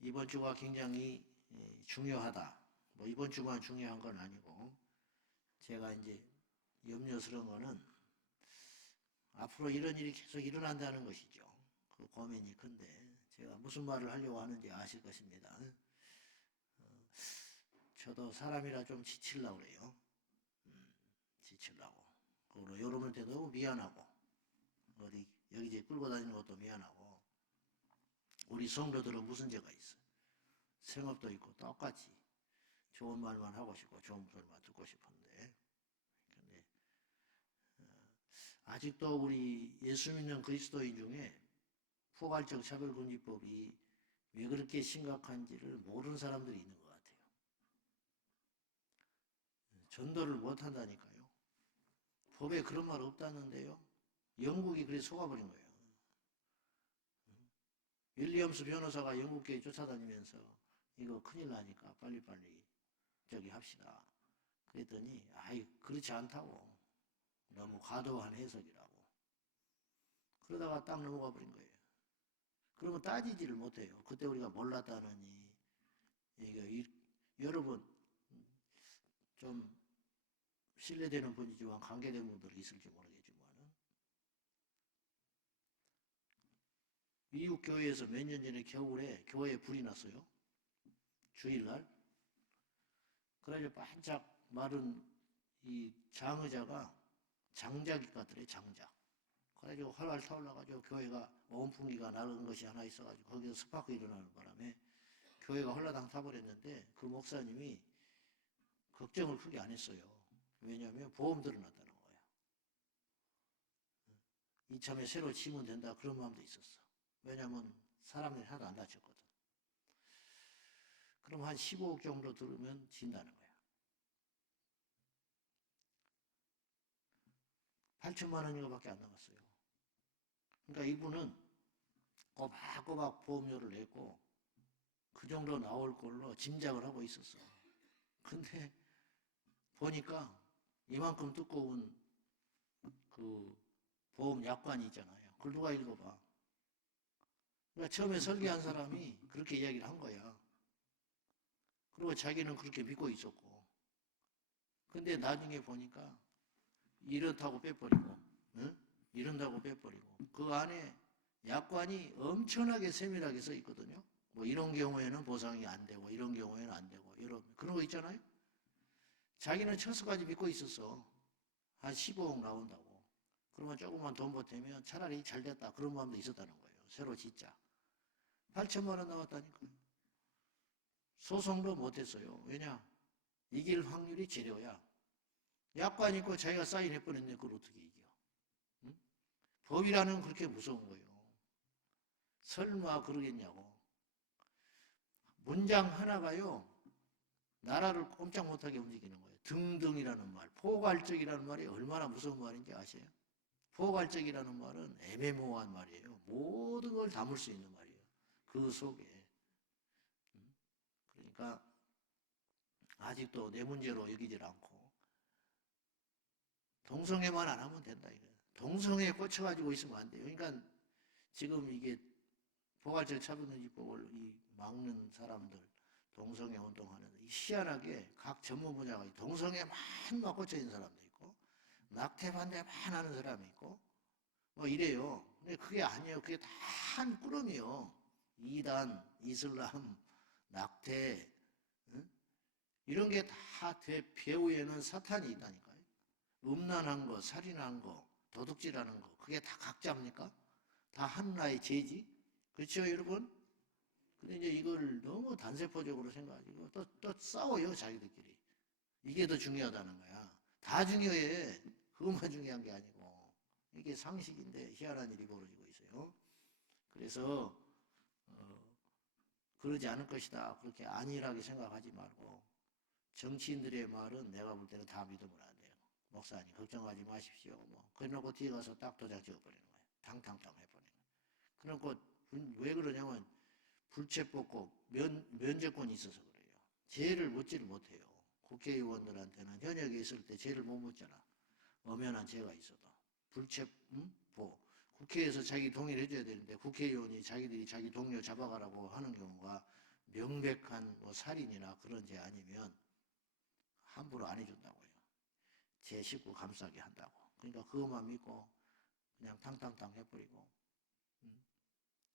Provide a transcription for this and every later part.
이번 주가 굉장히 중요하다. 뭐 이번 주만 중요한 건 아니고 제가 이제 염려스러운 거는 앞으로 이런 일이 계속 일어난다는 것이죠. 그 고민이 큰데 제가 무슨 말을 하려고 하는지 아실 것입니다. 저도 사람이라 좀 지치려고 그래요. 지치려고. 그리고 여러분한테 너무 미안하고 어디 여기저기 끌고 다니는 것도 미안하고 우리 성도들은 무슨 죄가 있어? 생업도 있고 똑같이 좋은 말만 하고 싶고 좋은 말만 듣고 싶은데 근데 아직도 우리 예수 믿는 그리스도인 중에 포괄적 차별금지법이 왜 그렇게 심각한지를 모르는 사람들이 있는 것 같아요. 전도를 못한다니까요. 법에 그런 말 없다는데요. 영국이 그래 속아버린 거예요. 윌리엄스 변호사가 영국교회 쫓아다니면서 이거 큰일 나니까 빨리빨리 저기 합시다. 그랬더니 아이 그렇지 않다고. 너무 과도한 해석이라고. 그러다가 딱 넘어가 버린 거예요. 그러면 따지지를 못해요. 그때 우리가 몰랐다느니 이거 여러분 좀 신뢰되는 분이지만 관계된 분들이 있을지 모르겠지만은 미국 교회에서 몇 년 전에 겨울에 교회에 불이 났어요. 주일날. 그래가지고 반짝 마른 이 장의자가 장작이 같더래 장작. 그래가지고 활활 타올라가지고 교회가 온풍기가 나는 것이 하나 있어가지고 거기서 스파크 일어나는 바람에 교회가 홀라당 타버렸는데 그 목사님이 걱정을 크게 안 했어요. 왜냐하면 보험 들어놨다는 거야. 이참에 새로 치면 된다 그런 마음도 있었어. 왜냐하면 사람들이 하나도 안 다쳤거든. 그럼 한 15억 정도 들으면 진다는 거야. 8천만 원인가밖에 안 남았어요. 그러니까 이분은 꼬박꼬박 보험료를 냈고 그 정도 나올 걸로 짐작을 하고 있었어. 근데 보니까 이만큼 두꺼운 그 보험 약관이 있잖아요. 그걸 누가 읽어봐. 그러니까 처음에 설계한 사람이 그렇게 이야기를 한 거야. 그리고 자기는 그렇게 믿고 있었고. 근데 나중에 보니까 이렇다고 빼버리고, 응? 이런다고 빼버리고. 그 안에 약관이 엄청나게 세밀하게 써 있거든요. 뭐 이런 경우에는 보상이 안 되고, 이런 경우에는 안 되고, 그런 거 있잖아요. 자기는 철수까지 믿고 있었어. 한 15억 나온다고. 그러면 조금만 돈 보태면 차라리 잘 됐다. 그런 마음도 있었다는 거예요. 새로 짓자. 8천만 원 나왔다니까요. 소송도 못했어요. 왜냐? 이길 확률이 제로야. 약관 있고 자기가 사인해버렸는데 그걸 어떻게 이겨? 응? 법이라는 그렇게 무서운 거예요. 설마 그러겠냐고. 문장 하나가요. 나라를 꼼짝 못하게 움직이는 거예요. 등등이라는 말, 포괄적이라는 말이 얼마나 무서운 말인지 아세요? 포괄적이라는 말은 애매모호한 말이에요. 모든 걸 담을 수 있는 말이에요. 그 속에. 그러니까 아직도 내 문제로 여기질 않고 동성애만 안 하면 된다 이거예요. 동성애에 꽂혀가지고 있으면 안 돼요. 그러니까 지금 이게 포괄적 차별금지법을 막는 사람들, 동성애 운동하는 희한하게 각 전문 분야가 동성애만 막 꽂혀 있는 사람도 있고 낙태 반대만 하는 사람이 있고 뭐 이래요. 근데 그게 아니에요. 그게 다 한 꾸러미요. 이단, 이슬람, 낙태 이런 게 다 배후에는 사탄이 있다니까요. 음란한 거, 살인한 거, 도둑질하는 거 그게 다 각자입니까? 다 하나의 죄지? 그렇죠 여러분? 근데 이제 이걸 너무 단세포적으로 생각하고 또 싸워요 자기들끼리. 이게 더 중요하다는 거야. 다 중요해. 그것만 중요한 게 아니고 이게 상식인데 희한한 일이 벌어지고 있어요. 그래서 그러지 않을 것이다. 그렇게 안일하게 생각하지 말고 정치인들의 말은 내가 볼 때는 다 믿으면 안 돼요. 목사님 걱정하지 마십시오. 뭐 그래놓고 뒤에 가서 딱 도장 지어버리는 거예요. 탕탕탕 해버리는 거예요. 그래놓고 왜 그러냐면 불체포법 면제권이 있어서 그래요. 죄를 묻지를 못해요. 국회의원들한테는 현역에 있을 때 죄를 못 묻잖아. 엄연한 죄가 있어도. 불체포. 국회에서 자기 동의를 해줘야 되는데 국회의원이 자기들이 자기 동료 잡아가라고 하는 경우가 명백한 뭐 살인이나 그런 죄 아니면 함부로 안 해준다고요. 제 식구 감싸게 한다고. 그러니까 그것만 믿고 그냥 탕탕탕 해버리고.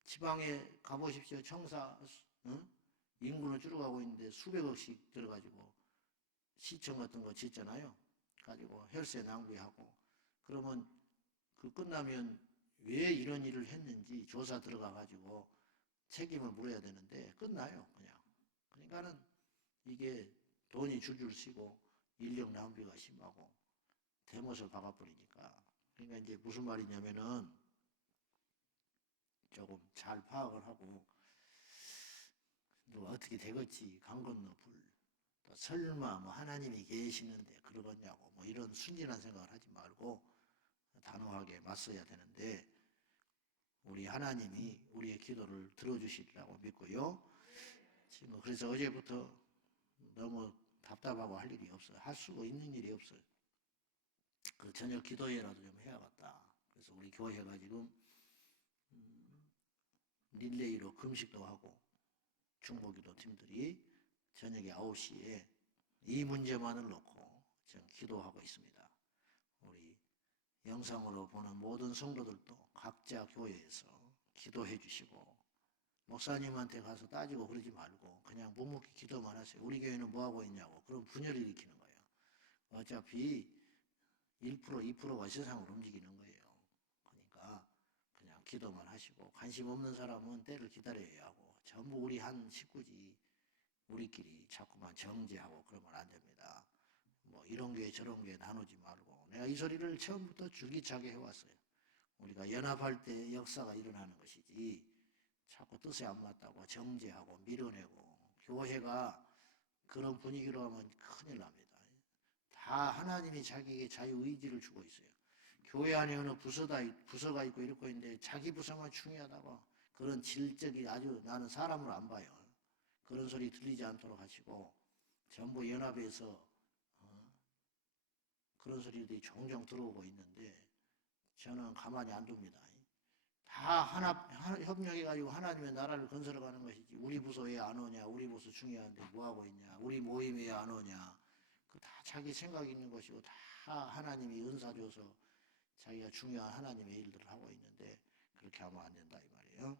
지방에 가보십시오. 청사, 응? 인구는 줄어가고 있는데 수백억씩 들어가지고 시청 같은 거 짓잖아요. 가지고 혈세 낭비하고. 그러면 그 끝나면 왜 이런 일을 했는지 조사 들어가가지고 책임을 물어야 되는데 끝나요. 그냥. 그러니까는 이게 돈이 줄줄 쓰고 인력 낭비가 심하고 대못을 박아버리니까. 그러니까 이제 무슨 말이냐면은 조금 잘 파악을 하고 또 어떻게 되겠지 강 건너 불. 또 설마 뭐 하나님이 계시는데 그러겠냐고 뭐 이런 순진한 생각을 하지 말고 단호하게 맞서야 되는데 우리 하나님이 우리의 기도를 들어주시리라고 믿고요. 지금 그래서 어제부터 너무 답답하고 할 일이 없어요. 할 수가 있는 일이 없어요. 그 저녁 기도회라도 좀 해야겠다. 그래서 우리 교회가 지금 릴레이로 금식도 하고 중보기도 팀들이 저녁에 9시에 이 문제만을 놓고 지금 기도하고 있습니다. 우리 영상으로 보는 모든 성도들도 각자 교회에서 기도해 주시고 목사님한테 가서 따지고 그러지 말고 그냥 묵묵히 기도만 하세요. 우리 교회는 뭐하고 있냐고. 그럼 분열을 일으키는 거예요. 어차피 1% 2%가 세상을 움직이는 거예요. 그러니까 그냥 기도만 하시고 관심 없는 사람은 때를 기다려야 하고 전부 우리 한 식구지 우리끼리 자꾸만 정죄하고 그러면 안 됩니다. 뭐 이런 게 저런 게 나누지 말고 내가 이 소리를 처음부터 줄기차게 해왔어요. 우리가 연합할 때 역사가 일어나는 것이지 자꾸 뜻에 안 맞다고 정죄하고 밀어내고 교회가 그런 분위기로 하면 큰일 납니다. 다 하나님이 자기에게 자유의지를 주고 있어요. 교회 안에 어느 부서가 있고 이렇고 있는데 자기 부서만 중요하다고 그런 질적이 아주 나는 사람으로 안 봐요. 그런 소리 들리지 않도록 하시고 전부 연합해서 그런 소리들이 종종 들어오고 있는데 저는 가만히 안 둡니다. 다 협력해가지고 하나님의 나라를 건설해가는 것이지 우리 부서 왜 안 오냐 우리 부서 중요한데 뭐하고 있냐 우리 모임 왜 안 오냐 그 다 자기 생각이 있는 것이고 다 하나님이 은사 줘서 자기가 중요한 하나님의 일들을 하고 있는데 그렇게 하면 안 된다 이 말이에요.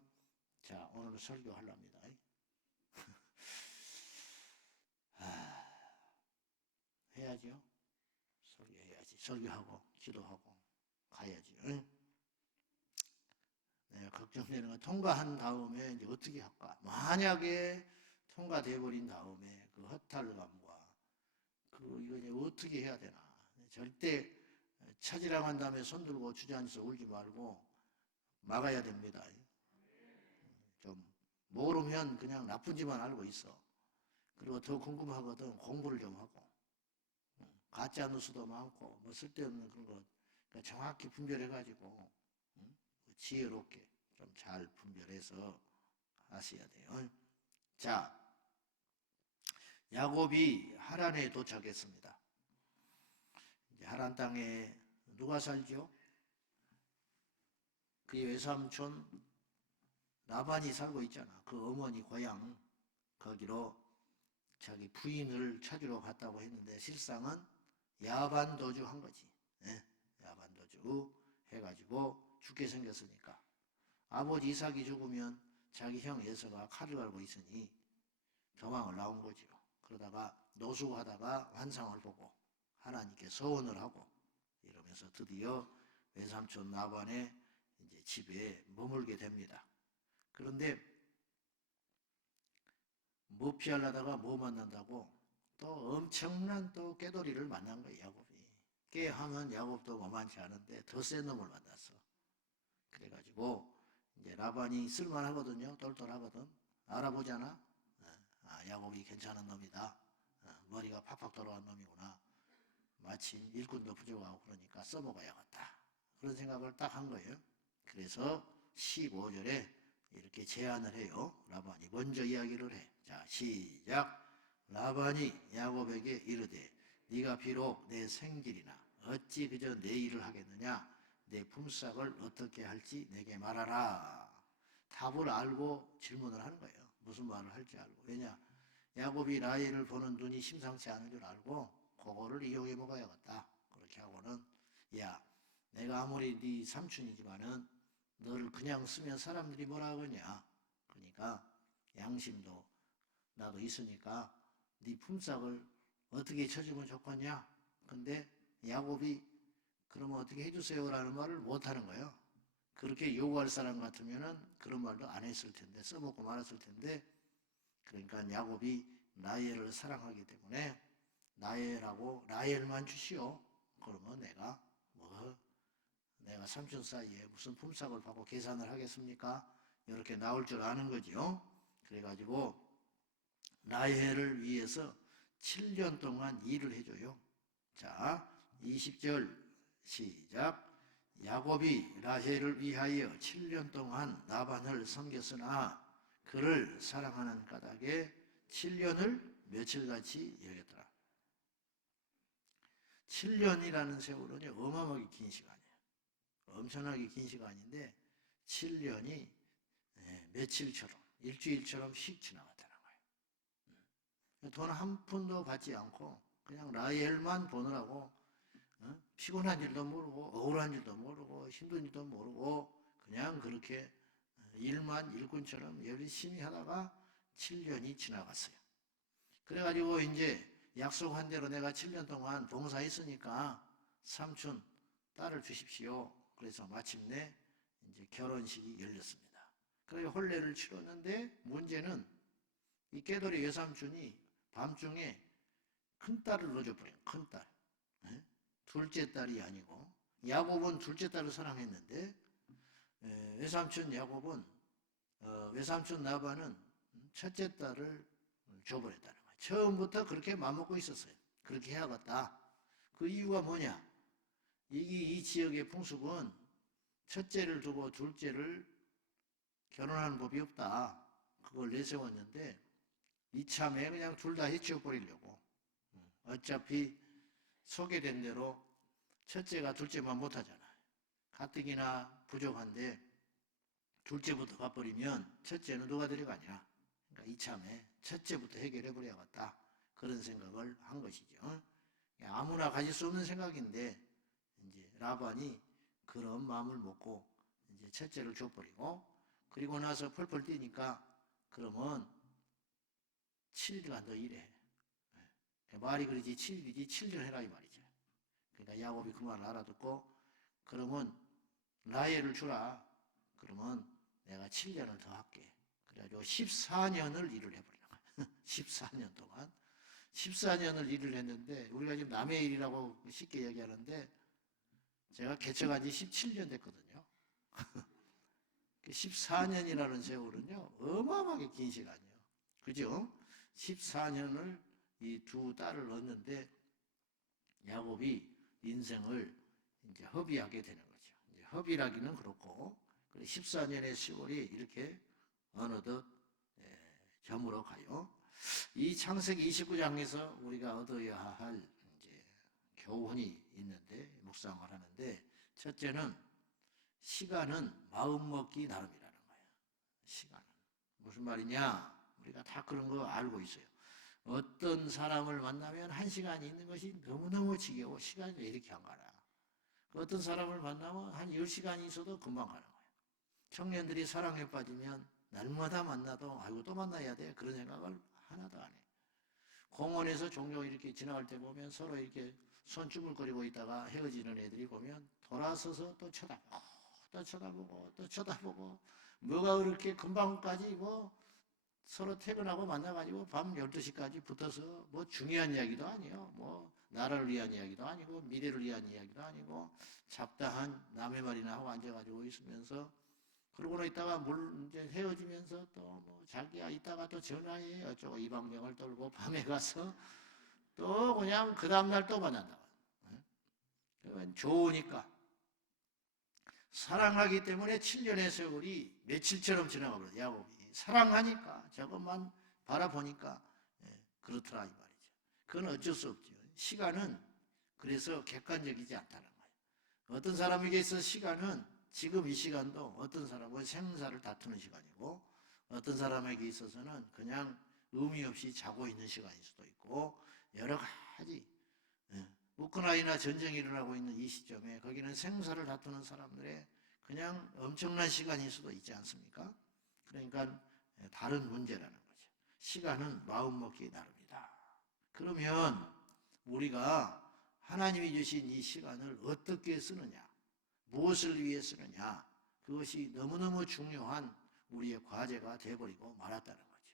자 오늘 설교하랍니다. 해야죠. 설교해야지. 설교하고 기도하고 가야지. 응? 네, 걱정되는 건 통과한 다음에 이제 어떻게 할까? 만약에 통과돼 버린 다음에 그 허탈감과 그 이거 이제 어떻게 해야 되나? 절대 찾으라고 한 다음에 손 들고 주저앉아서 울지 말고 막아야 됩니다. 좀 모르면 그냥 나쁜지만 알고 있어. 그리고 더 궁금하거든 공부를 좀 하고 가짜 뉴스도 많고 뭐 쓸데없는 그런 거 그러니까 정확히 분별해가지고 지혜롭게 좀 잘 분별해서 하셔야 돼요. 자, 야곱이 하란에 도착했습니다. 이제 하란 땅에 누가 살죠? 그의 외삼촌 라반이 살고 있잖아. 그 어머니 고향 거기로 자기 부인을 찾으러 갔다고 했는데 실상은 야반도주 한 거지. 네? 야반도주 해가지고 죽게 생겼으니까 아버지 이삭이 죽으면 자기 형 에서가 칼을 갈고 있으니 도망을 나온 거죠. 그러다가 노숙하다가 환상을 보고 하나님께 서원을 하고 이러면서 드디어 외삼촌 나반의 이제 집에 머물게 됩니다. 그런데 뭐 피하려다가 뭐 만난다고 또 엄청난 또 깨돌이를 만난 거예요. 야곱이. 깨하면 야곱도 만만치 않은데 더 센 놈을 만났어. 그래가지고 이제 라반이 쓸만하거든요. 똘똘하거든. 알아보잖아. 아, 야곱이 괜찮은 놈이다. 머리가 팍팍 돌아간 놈이구나. 마침 일꾼도 부족하고 그러니까 써먹어야겠다. 그런 생각을 딱 한 거예요. 그래서 15절에 이렇게 제안을 해요. 라반이 먼저 이야기를 해. 자, 시작. 라반이 야곱에게 이르되 네가 비록 내 생길이나 어찌 그저 내 일을 하겠느냐. 내 품삯을 어떻게 할지 내게 말하라. 답을 알고 질문을 하는 거예요. 무슨 말을 할지 알고. 왜냐? 야곱이 라헬을 보는 눈이 심상치 않은 줄 알고 그거를 이용해 먹어야겠다. 그렇게 하고는 야, 내가 아무리 네 삼촌이지만은 너를 그냥 쓰면 사람들이 뭐라 하겠냐. 그러니까 양심도 나도 있으니까 네 품삯을 어떻게 쳐주면 좋겠냐. 근데 야곱이 그러면 어떻게 해주세요라는 말을 못하는 거예요. 그렇게 요구할 사람 같으면은 그런 말도 안 했을 텐데, 써먹고 말았을 텐데, 그러니까 야곱이 라헬을 사랑하기 때문에 라헬만 주시오. 그러면 내가 삼촌 사이에 무슨 품삯을 받고 계산을 하겠습니까? 이렇게 나올 줄 아는 거죠. 그래가지고 라헬을 위해서 7년 동안 일을 해줘요. 자, 20절 시작. 야곱이 라헬을 위하여 7년 동안 라반을 섬겼으나 그를 사랑하는 까닭에 7년을 며칠같이 여겼더라. 7년이라는 세월은 어마어마하게 긴 시간이에요. 엄청나게 긴 시간인데 7년이 며칠처럼 일주일처럼 휙 지나갔다는 거예요. 돈 한 푼도 받지 않고 그냥 라헬만 보느라고 피곤한 일도 모르고 억울한 일도 모르고 힘든 일도 모르고 그냥 그렇게 일만 일꾼처럼 열심히 하다가 7년이 지나갔어요. 그래가지고 이제 약속한 대로 내가 7년 동안 봉사했으니까 삼촌 딸을 주십시오. 그래서 마침내 이제 결혼식이 열렸습니다. 그래서 혼례를 치렀는데 문제는 이 깨돌이 외삼촌이 밤중에 큰 딸을 넣어줘버려요. 큰 딸. 둘째 딸이 아니고 야곱은 둘째 딸을 사랑했는데 외삼촌 야곱은 외삼촌 라반은 첫째 딸을 줘버렸다는 거예요. 처음부터 그렇게 맘먹고 있었어요. 그렇게 해야겠다. 그 이유가 뭐냐? 이 지역의 풍습은 첫째를 두고 둘째를 결혼하는 법이 없다. 그걸 내세웠는데 이참에 그냥 둘 다 해치워버리려고. 어차피 소개된 대로 첫째가 둘째만 못하잖아요. 가뜩이나 부족한데 둘째부터 가버리면 첫째는 누가 데려가냐. 그러니까 이참에 첫째부터 해결해버려야겠다. 그런 생각을 한 것이죠. 아무나 가질 수 없는 생각인데 이제 라반이 그런 마음을 먹고 이제 첫째를 줘버리고 그리고 나서 펄펄 뛰니까 그러면 7일간 더 일해. 말이 그러지 7일이지 7일 해라 이 말이죠. 그러니까 야곱이 그 말을 알아듣고 그러면 라헬을 주라. 그러면 내가 7년을 더 할게. 그래가지고 14년을 일을 해버리는 거야. 14년 동안. 14년을 일을 했는데 우리가 지금 남의 일이라고 쉽게 얘기하는데 제가 개척한 지 17년 됐거든요. 14년이라는 세월은요 어마어마하게 긴 시간이에요. 그죠? 14년을 이 두 딸을 얻는데 야곱이 인생을 이제 허비하게 되는 거죠. 이제 허비라기는 그렇고 14년의 세월이 이렇게 어느덧 저물어 가요. 이 창세기 29장에서 우리가 얻어야 할 이제 교훈이 있는데 묵상을 하는데 첫째는 시간은 마음먹기 나름이라는 거예요. 시간은 무슨 말이냐? 우리가 다 그런 거 알고 있어요. 어떤 사람을 만나면 1시간이 있는 것이 너무너무 지겨워. 시간이 왜 이렇게 안 가나. 어떤 사람을 만나면 한 10시간이 있어도 금방 가는 거예요. 청년들이 사랑에 빠지면 날마다 만나도 아이고 또 만나야 돼. 그런 생각을 하나도 안 해. 공원에서 종종 이렇게 지나갈 때 보면 서로 이렇게 손 쭈물거리고 있다가 헤어지는 애들이 보면 돌아서서 또 쳐다보고 또 쳐다보고 또 쳐다보고 뭐가 그렇게 금방까지 뭐 서로 퇴근하고 만나가지고 밤 12시까지 붙어서 뭐 중요한 이야기도 아니에요. 뭐 나라를 위한 이야기도 아니고 미래를 위한 이야기도 아니고 잡다한 남의 말이나 하고 앉아가지고 있으면서 그러고는 있다가 이제 헤어지면서 또 뭐 자기야 이따가 또 전화해 어쩌고 이방병을 떨고 밤에 가서 또 그냥 그 다음날 또 만난다. 그러면 좋으니까 사랑하기 때문에 7년의 세월이 며칠처럼 지나가버려요. 야곱이 사랑하니까 저것만 바라보니까 그렇더라 이 말이죠. 그건 어쩔 수 없죠. 시간은 그래서 객관적이지 않다는 거예요. 어떤 사람에게 있어 시간은 지금 이 시간도 어떤 사람은 생사를 다투는 시간이고 어떤 사람에게 있어서는 그냥 의미 없이 자고 있는 시간일 수도 있고 여러 가지 우크라이나 전쟁이 일어나고 있는 이 시점에 거기는 생사를 다투는 사람들의 그냥 엄청난 시간일 수도 있지 않습니까? 그러니까 다른 문제라는 거죠. 시간은 마음먹기에 다릅니다. 그러면 우리가 하나님이 주신 이 시간을 어떻게 쓰느냐, 무엇을 위해 쓰느냐, 그것이 너무너무 중요한 우리의 과제가 되어버리고 말았다는 거죠.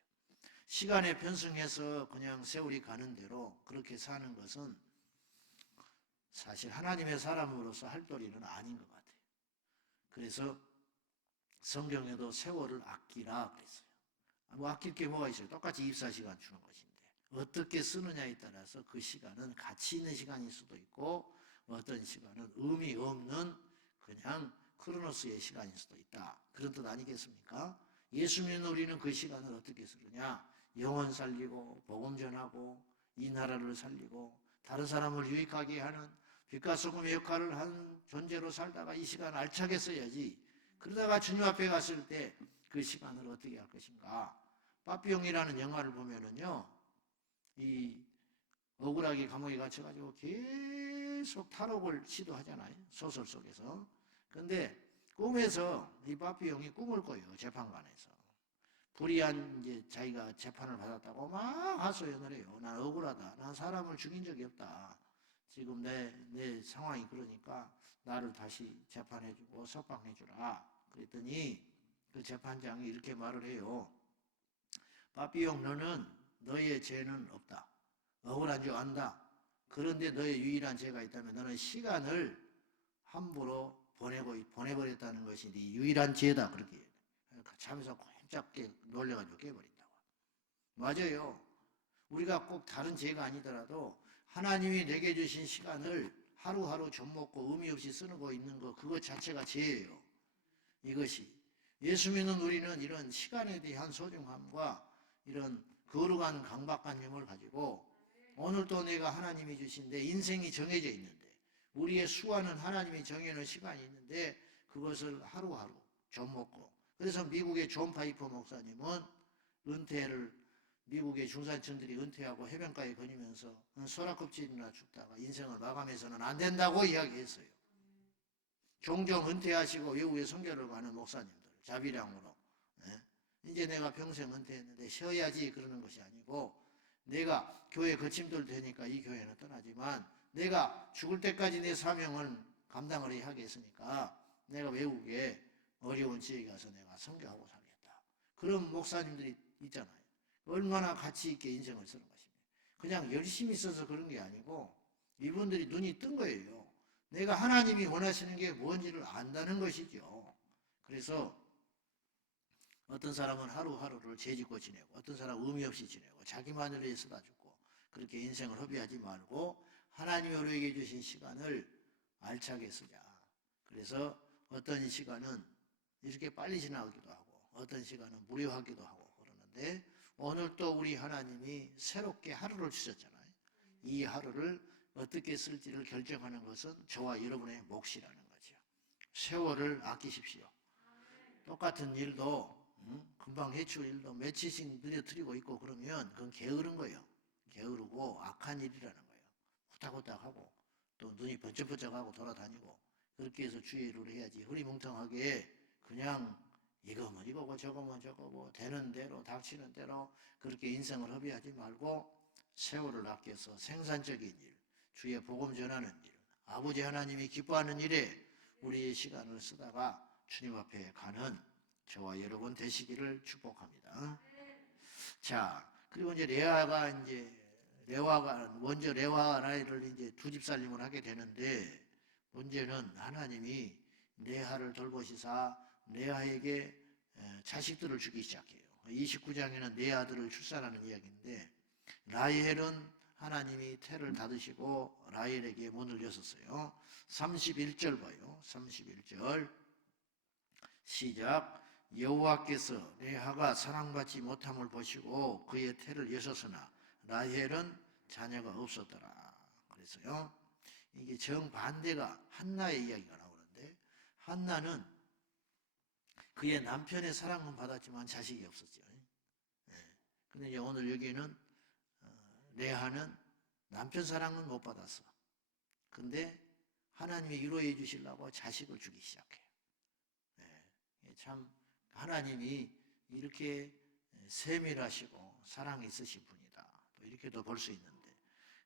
시간에 편승해서 그냥 세월이 가는 대로 그렇게 사는 것은 사실 하나님의 사람으로서 할 도리는 아닌 것 같아요. 그래서 성경에도 세월을 아끼라 그랬어요. 뭐 아낄 게 뭐가 있어요? 똑같이 24시간 주는 것인데 어떻게 쓰느냐에 따라서 그 시간은 가치 있는 시간일 수도 있고 어떤 시간은 의미 없는 그냥 크로노스의 시간일 수도 있다. 그런 뜻 아니겠습니까? 예수 믿는 우리는 그 시간을 어떻게 쓰느냐? 영혼 살리고 복음 전하고 이 나라를 살리고 다른 사람을 유익하게 하는 빛과 소금의 역할을 하는 존재로 살다가 이 시간을 알차게 써야지. 그러다가 주님 앞에 갔을 때 그 시간을 어떻게 할 것인가? 빠삐용이라는 영화를 보면은요, 이 억울하게 감옥에 갇혀가지고 계속 탈옥을 시도하잖아요. 소설 속에서. 근데 꿈에서 이 빠삐용이 꿈을 꿔요. 재판관에서. 불의한 이제 자기가 재판을 받았다고 막 하소연을 해요. 난 억울하다. 난 사람을 죽인 적이 없다. 지금 내 상황이 그러니까 나를 다시 재판해주고 석방해주라. 그랬더니 그 재판장이 이렇게 말을 해요. 빠삐용 너는 너의 죄는 없다. 억울한 줄 안다. 그런데 너의 유일한 죄가 있다면 너는 시간을 함부로 보내버렸다는 것이 네 유일한 죄다. 그렇게 잠에서 꼼짝게 놀래가지고 깨버린다고. 맞아요. 우리가 꼭 다른 죄가 아니더라도 하나님이 내게 주신 시간을 하루하루 젖먹고 의미 없이 쓰고 있는 것 그것 자체가 죄예요. 이것이 예수 믿는 우리는 이런 시간에 대한 소중함과 이런 거룩한 강박관념을 가지고 오늘 또 내가 하나님이 주신 내 인생이 정해져 있는데 우리의 수완은 하나님이 정해놓은 시간이 있는데 그것을 하루하루 젖먹고 그래서 미국의 존 파이퍼 목사님은 은퇴를 미국의 중산층들이 은퇴하고 해변가에 거니면서 소라껍질이나 죽다가 인생을 마감해서는 안 된다고 이야기했어요. 종종 은퇴하시고 외국에 선교를 가는 목사님들 자비량으로 이제 내가 평생 은퇴했는데 쉬어야지 그러는 것이 아니고 내가 교회 거침돌 되니까 이 교회는 떠나지만 내가 죽을 때까지 내 사명을 감당을 해야 하겠으니까 내가 외국에 어려운 지역에 가서 내가 선교하고 살겠다. 그런 목사님들이 있잖아요. 얼마나 가치 있게 인생을 쓰는 것입니다. 그냥 열심히 써서 그런 게 아니고 이분들이 눈이 뜬 거예요. 내가 하나님이 원하시는 게 뭔지를 안다는 것이죠. 그래서 어떤 사람은 하루하루를 죄짓고 지내고 어떤 사람은 의미 없이 지내고 자기만을 위해 쓰다 죽고 그렇게 인생을 허비하지 말고 하나님이 우리에게 주신 시간을 알차게 쓰자. 그래서 어떤 시간은 이렇게 빨리 지나가기도 하고 어떤 시간은 무료하기도 하고 그러는데 오늘 또 우리 하나님이 새롭게 하루를 주셨잖아요. 이 하루를 어떻게 쓸지를 결정하는 것은 저와 여러분의 몫이라는 거죠. 세월을 아끼십시오. 똑같은 일도 금방 해치울 일도 며칠씩 늘어뜨리고 있고 그러면 그건 게으른 거예요. 게으르고 악한 일이라는 거예요. 후딱후딱하고 또 눈이 번쩍번쩍하고 돌아다니고 그렇게 해서 주의 일을 해야지 흐리멍텅하게 그냥 이거면 이거고 저거면 저거고 되는 대로 닥치는 대로 그렇게 인생을 허비하지 말고 세월을 아껴서 생산적인 일, 주의 복음 전하는 일, 아버지 하나님이 기뻐하는 일에 우리의 시간을 쓰다가 주님 앞에 가는 저와 여러분 되시기를 축복합니다. 자, 그리고 이제 레와가 먼저 레와 라이를 이제 두 집 살림을 하게 되는데 문제는 하나님이 레아를 돌보시사 레아에게 자식들을 주기 시작해요. 29장에는 네 아들을 출산하는 이야기인데 라헬은 하나님이 태를 닫으시고 라헬에게 문을 여셨어요. 31절 봐요. 31절 시작. 여호와께서 레아가 사랑받지 못함을 보시고 그의 태를 여셨으나 라헬은 자녀가 없었더라. 그래서요. 이게 정반대가 한나의 이야기가 나오는데 한나는 그의 남편의 사랑은 받았지만 자식이 없었죠. 근데 이제 오늘 여기는 레아는 남편 사랑은 못 받았어. 근데 하나님이 위로해 주시려고 자식을 주기 시작해요. 참 하나님이 이렇게 세밀하시고 사랑이 있으신 분이다. 또 이렇게도 볼 수 있는데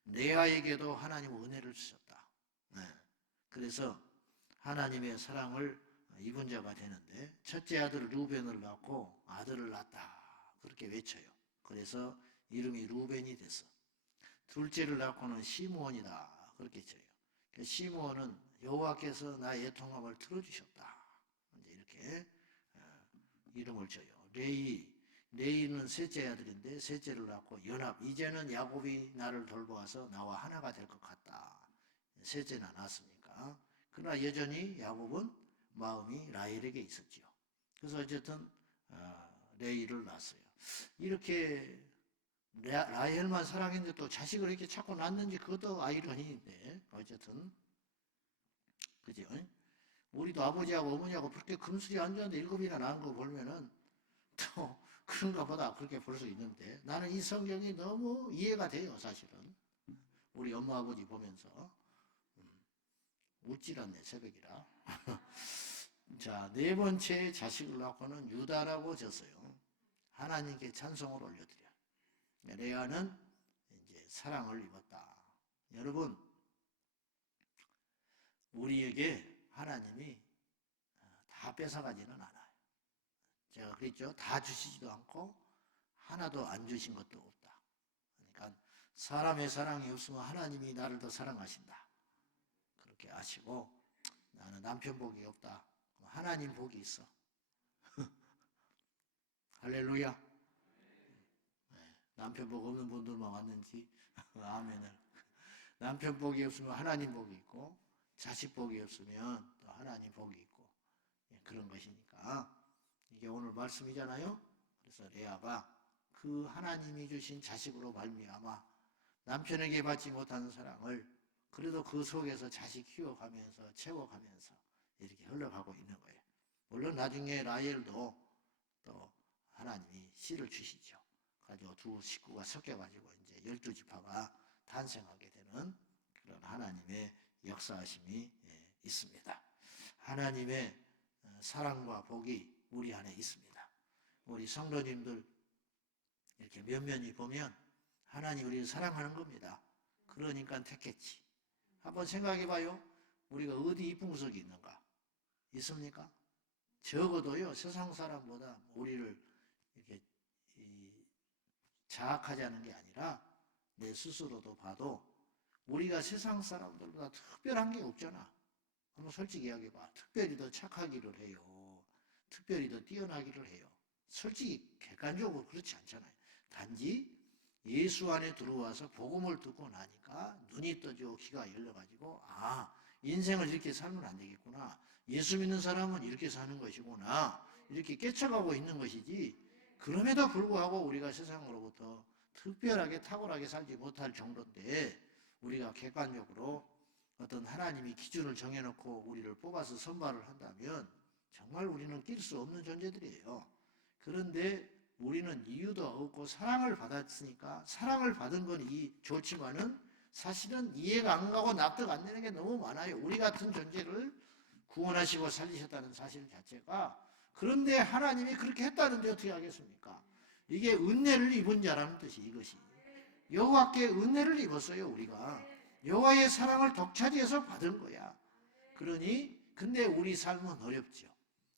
레아에게도 하나님은 은혜를 주셨다. 그래서 하나님의 사랑을 입은 자가 되는데 첫째 아들 루벤을 낳고 아들을 낳았다. 그렇게 외쳐요. 그래서 이름이 루벤이 됐어. 둘째를 낳고는 시므온이다. 그렇게 쳐요. 시므온은 여호와께서 나의 애통함을 들어주셨다. 이제 이렇게 이름을 줘요. 레이는 셋째 아들인데 셋째를 낳고 연합. 이제는 야곱이 나를 돌보아서 나와 하나가 될 것 같다. 셋째나 낳았으니까. 그러나 여전히 야곱은 마음이 라헬에게 있었지요. 그래서 어쨌든 레이를 낳았어요. 이렇게 라헬만 사랑했는데 또 자식을 이렇게 자꾸 낳는지 그것도 아이러니인데 어쨌든 그죠? 우리도 아버지하고 어머니하고 그렇게 금술이 앉았는데 7이나 낳은 거 보면은 또 그런가 보다 그렇게 볼 수 있는데 나는 이 성경이 너무 이해가 돼요. 사실은 우리 엄마 아버지 보면서 웃질 않네 새벽이라. 자, 네 번째 자식을 낳고는 유다라고 졌어요. 하나님께 찬송을 올려드려. 레아는 이제 사랑을 입었다. 여러분, 우리에게 하나님이 다 뺏어가지는 않아요. 제가 그랬죠. 다 주시지도 않고 하나도 안 주신 것도 없다. 그러니까 사람의 사랑이 없으면 하나님이 나를 더 사랑하신다. 그렇게 아시고 나는 남편 복이 없다. 하나님 복이 있어. 할렐루야. 남편 복 없는 분들만 왔는지 아멘을. 남편 복이 없으면 하나님 복이 있고 자식 복이 없으면 또 하나님 복이 있고 그런 것이니까 이게 오늘 말씀이잖아요. 그래서 레아가 그 하나님이 주신 자식으로 말미암아 남편에게 받지 못하는 사랑을 그래도 그 속에서 자식 키워가면서 채워가면서 이렇게 흘러가고 있는 거예요. 물론 나중에 라헬도 또 하나님이 씨를 주시죠. 가지고 두 식구가 섞여가지고 이제 12지파가 탄생하게 되는 그런 하나님의 역사하심이 있습니다. 하나님의 사랑과 복이 우리 안에 있습니다. 우리 성도님들 이렇게 면면히 보면 하나님 우리를 사랑하는 겁니다. 그러니까 택했지. 한번 생각해봐요. 우리가 어디 이쁜 구석이 있는가? 있습니까? 적어도요 세상 사람보다 우리를 이렇게 자학하지 않은 게 아니라 내 스스로도 봐도 우리가 세상 사람들보다 특별한 게 없잖아. 한번 솔직히 이야기해봐. 특별히 더 착하기를 해요. 특별히 더 뛰어나기를 해요. 솔직히 객관적으로 그렇지 않잖아요. 단지 예수 안에 들어와서 복음을 듣고 나니까 눈이 떠지고 귀가 열려가지고 아 인생을 이렇게 살면 안 되겠구나. 예수 믿는 사람은 이렇게 사는 것이구나. 이렇게 깨쳐가고 있는 것이지. 그럼에도 불구하고 우리가 세상으로부터 특별하게 탁월하게 살지 못할 정도인데 우리가 객관적으로 어떤 하나님이 기준을 정해놓고 우리를 뽑아서 선발을 한다면 정말 우리는 낄 수 없는 존재들이에요. 그런데 우리는 이유도 없고 사랑을 받았으니까 사랑을 받은 건 좋지만은 사실은 이해가 안 가고 납득 안 되는 게 너무 많아요. 우리 같은 존재를 구원하시고 살리셨다는 사실 자체가. 그런데 하나님이 그렇게 했다는데 어떻게 하겠습니까? 이게 은혜를 입은 자라는 뜻이 이것이. 여호와께 은혜를 입었어요. 우리가 여호와의 사랑을 독차지해서 받은 거야. 그러니 근데 우리 삶은 어렵죠.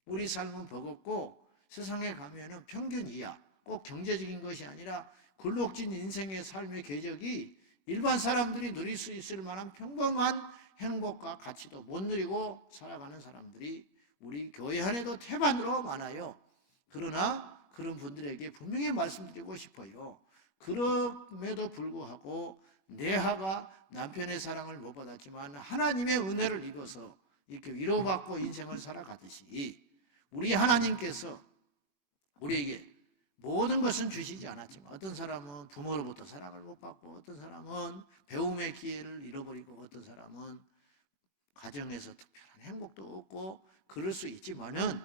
우리 삶은 버겁고 세상에 가면은 평균 이하, 꼭 경제적인 것이 아니라 굴욕진 인생의 삶의 궤적이 일반 사람들이 누릴 수 있을 만한 평범한 행복과 가치도 못 누리고 살아가는 사람들이 우리 교회 안에도 태반으로 많아요. 그러나 그런 분들에게 분명히 말씀드리고 싶어요. 그럼에도 불구하고 레아가 남편의 사랑을 못 받았지만 하나님의 은혜를 입어서 이렇게 위로받고 인생을 살아가듯이 우리 하나님께서 우리에게 모든 것은 주시지 않았지만 어떤 사람은 부모로부터 사랑을 못 받고 어떤 사람은 배움의 기회를 잃어버리고 어떤 사람은 가정에서 특별한 행복도 없고 그럴 수 있지만은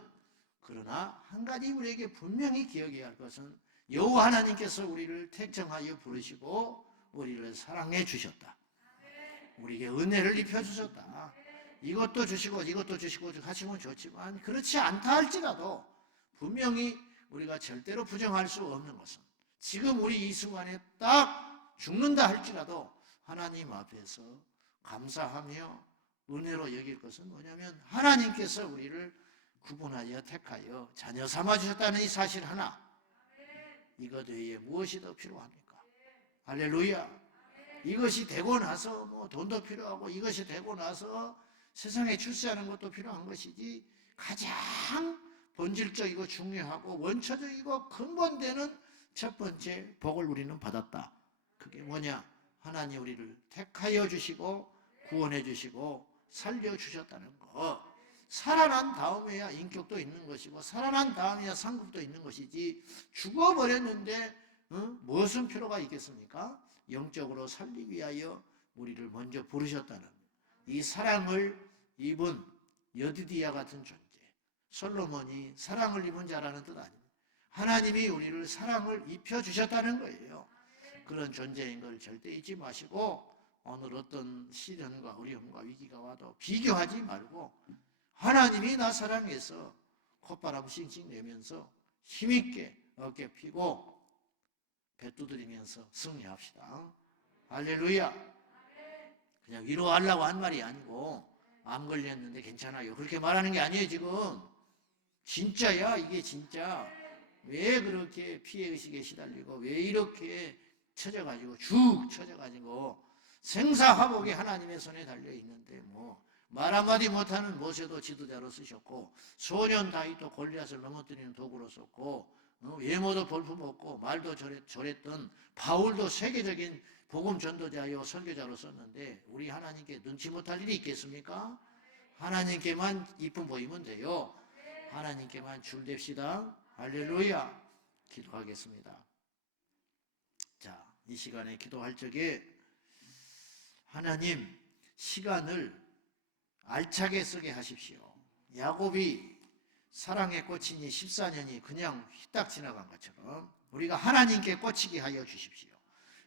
그러나 한 가지 우리에게 분명히 기억해야 할 것은 여호와 하나님께서 우리를 택정하여 부르시고 우리를 사랑해 주셨다. 우리에게 은혜를 입혀 주셨다. 이것도 주시고 이것도 주시고 하시면 좋지만 그렇지 않다 할지라도 분명히 우리가 절대로 부정할 수 없는 것은 지금 우리 이 순간에 딱 죽는다 할지라도 하나님 앞에서 감사하며 은혜로 여길 것은 뭐냐면 하나님께서 우리를 구분하여 택하여 자녀 삼아 주셨다는 이 사실 하나, 이것 외에 무엇이 더 필요합니까? 할렐루야. 이것이 되고 나서 뭐 돈도 필요하고 이것이 되고 나서 세상에 출세하는 것도 필요한 것이지 가장 본질적이고 중요하고 원초적이고 근본되는 첫 번째 복을 우리는 받았다. 그게 뭐냐? 하나님 우리를 택하여 주시고 구원해 주시고 살려 주셨다는 거. 살아난 다음에야 인격도 있는 것이고 살아난 다음에야 상급도 있는 것이지 죽어버렸는데 무슨 필요가 있겠습니까? 영적으로 살리기 위하여 우리를 먼저 부르셨다는 이 사랑을 입은 여디디아 같은 존재, 솔로몬이 사랑을 입은 자라는 뜻 아닙니다. 하나님이 우리를 사랑을 입혀주셨다는 거예요. 그런 존재인 걸 절대 잊지 마시고 오늘 어떤 시련과 어려움과 위기가 와도 비교하지 말고 하나님이 나 사랑해서 콧바람 싱싱 내면서 힘있게 어깨 펴고 배 두드리면서 승리합시다. 할렐루야. 그냥 위로하려고 한 말이 아니고 암 걸렸는데 괜찮아요 그렇게 말하는 게 아니에요. 지금 진짜야. 이게 진짜. 왜 그렇게 피해의식에 시달리고 왜 이렇게 처져가지고 죽 처져가지고 생사화복이 하나님의 손에 달려있는데 뭐 말 한마디 못하는 모세도 지도자로 쓰셨고 소년 다윗도 골리앗을 넘어뜨리는 도구로 썼고 외모도 볼품없고 말도 저랬던 바울도 세계적인 복음 전도자요 설교자로 썼는데 우리 하나님께 눈치 못할 일이 있겠습니까? 하나님께만 이쁨 보이면 돼요. 하나님께만 줄댑시다. 할렐루야. 기도하겠습니다. 자, 이 시간에 기도할 적에 하나님 시간을 알차게 쓰게 하십시오. 야곱이 사랑에 꽂힌 이 14년이 그냥 휘딱 지나간 것처럼 우리가 하나님께 꽂히게 하여 주십시오.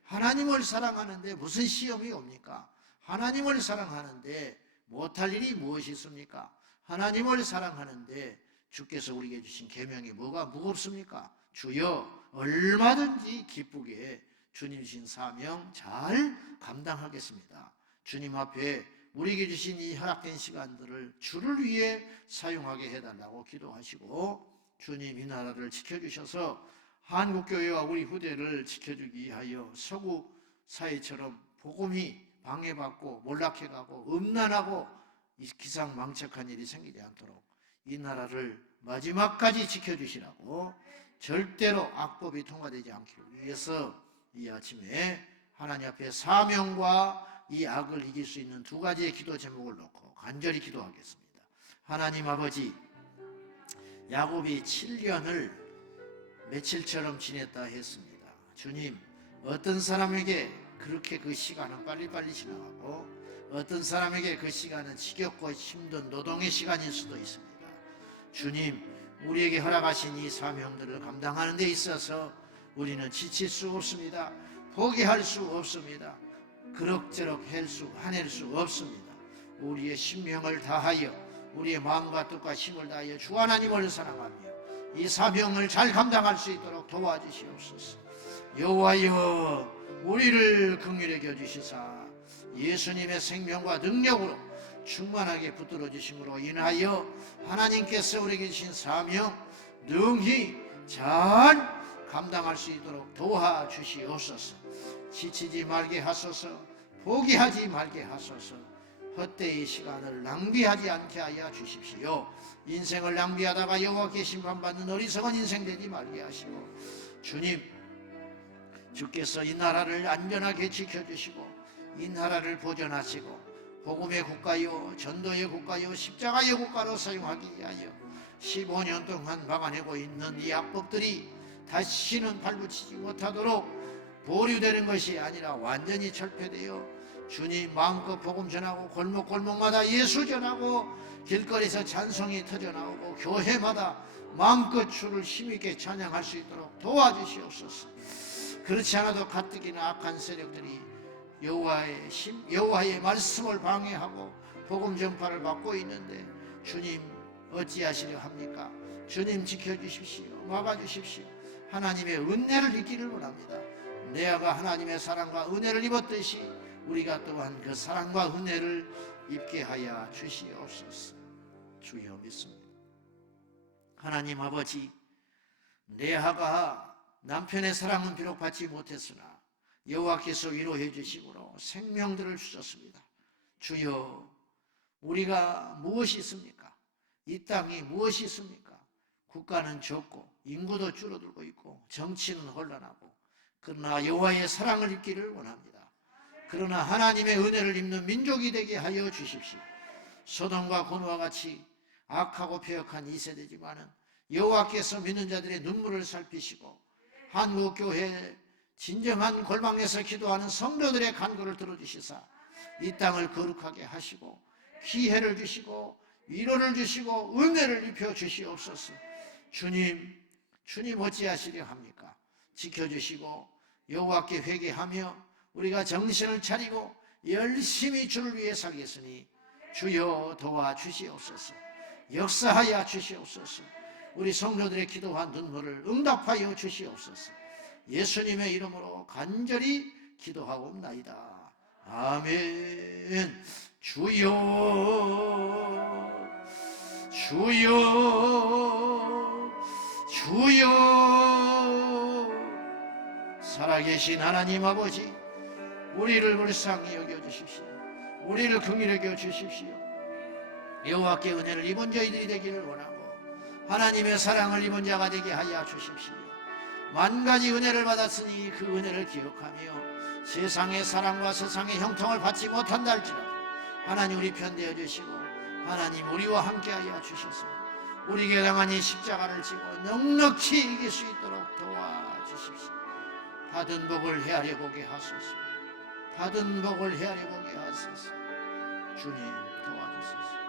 하나님을 사랑하는데 무슨 시험이 옵니까? 하나님을 사랑하는데 못할 일이 무엇이 있습니까? 하나님을 사랑하는데 주께서 우리에게 주신 계명이 뭐가 무겁습니까? 주여 얼마든지 기쁘게 주님 주신 사명 잘 감당하겠습니다. 주님 앞에 우리에게 주신 이 허락된 시간들을 주를 위해 사용하게 해달라고 기도하시고 주님 이 나라를 지켜주셔서 한국교회와 우리 후대를 지켜주기 위하여 서구 사회처럼 복음이 방해받고 몰락해가고 음란하고 기상망측한 일이 생기지 않도록 이 나라를 마지막까지 지켜주시라고 절대로 악법이 통과되지 않기를 위해서 이 아침에 하나님 앞에 사명과 이 악을 이길 수 있는 두 가지의 기도 제목을 놓고 간절히 기도하겠습니다. 하나님 아버지, 야곱이 7년을 며칠처럼 지냈다 했습니다. 주님, 어떤 사람에게 그렇게 그 시간은 빨리빨리 지나가고 어떤 사람에게 그 시간은 지겹고 힘든 노동의 시간일 수도 있습니다. 주님, 우리에게 허락하신 이 사명들을 감당하는 데 있어서 우리는 지칠 수 없습니다. 포기할 수 없습니다. 그럭저럭 해낼 수 없습니다. 우리의 신명을 다하여 우리의 마음과 뜻과 힘을 다하여 주 하나님을 사랑하며 이 사명을 잘 감당할 수 있도록 도와주시옵소서. 여호와여, 우리를 긍휼히 여겨주시사 예수님의 생명과 능력으로 충만하게 붙들어 주심으로 인하여 하나님께서 우리에게 주신 사명 능히 잘 감당할 수 있도록 도와주시옵소서. 지치지 말게 하소서. 포기하지 말게 하소서. 헛되이 시간을 낭비하지 않게 하여 주십시오. 인생을 낭비하다가 여호와께 심판받는 어리석은 인생 되지 말게 하시고 주님, 주께서 이 나라를 안전하게 지켜주시고 이 나라를 보존하시고 복음의 국가요 전도의 국가요 십자가의 국가로 사용하기 위하여 15년 동안 막아내고 있는 이 악법들이 다시는 발붙이지 못하도록 보류되는 것이 아니라 완전히 철폐되어 주님 마음껏 복음 전하고 골목골목마다 예수 전하고 길거리에서 찬송이 터져나오고 교회마다 마음껏 주를 힘있게 찬양할 수 있도록 도와주시옵소서. 그렇지 않아도 가뜩이나 악한 세력들이 여호와의 말씀을 방해하고 복음 전파를 막고 있는데 주님 어찌하시려 합니까? 주님 지켜주십시오. 막아주십시오. 하나님의 은혜를 입기를 원합니다. 레아가 하나님의 사랑과 은혜를 입었듯이 우리가 또한 그 사랑과 은혜를 입게 하여 주시옵소서. 주여 믿습니다. 하나님 아버지, 레아가 남편의 사랑은 비록 받지 못했으나 여호와께서 위로해 주심으로 생명들을 주셨습니다. 주여, 우리가 무엇이 있습니까? 이 땅이 무엇이 있습니까? 국가는 적고 인구도 줄어들고 있고 정치는 혼란하고, 그러나 여호와의 사랑을 입기를 원합니다. 그러나 하나님의 은혜를 입는 민족이 되게 하여 주십시오. 소돔과 고노와 같이 악하고 패역한 이 세대지만은 여호와께서 믿는 자들의 눈물을 살피시고 한국교회 진정한 골방에서 기도하는 성도들의 간구를 들어주시사 이 땅을 거룩하게 하시고 기회를 주시고 위로를 주시고 은혜를 입혀 주시옵소서. 주님 어찌하시려 합니까? 지켜주시고 여호와께 회개하며 우리가 정신을 차리고 열심히 주를 위해 살겠으니 주여 도와주시옵소서. 역사하여 주시옵소서. 우리 성도들의 기도한 눈물을 응답하여 주시옵소서. 예수님의 이름으로 간절히 기도하옵나이다. 아멘. 주여 살아계신 하나님 아버지, 우리를 불쌍히 여겨주십시오. 우리를 긍휼히 여겨주십시오. 여호와께 은혜를 입은 저희들이 되기를 원하고 하나님의 사랑을 입은 자가 되게 하여 주십시오. 만가지 은혜를 받았으니 그 은혜를 기억하며 세상의 사랑과 세상의 형통을 받지 못한다 할지라도 하나님 우리 편 되어 주시고 하나님 우리와 함께 하여 주셔서 우리에게 당한 이 십자가를 지고 넉넉히 이길 수 있도록 도와주십시오. 받은 복을 헤아려 보게 하소서. 받은 복을 헤아려 보게 하소서. 주님 도와주소서.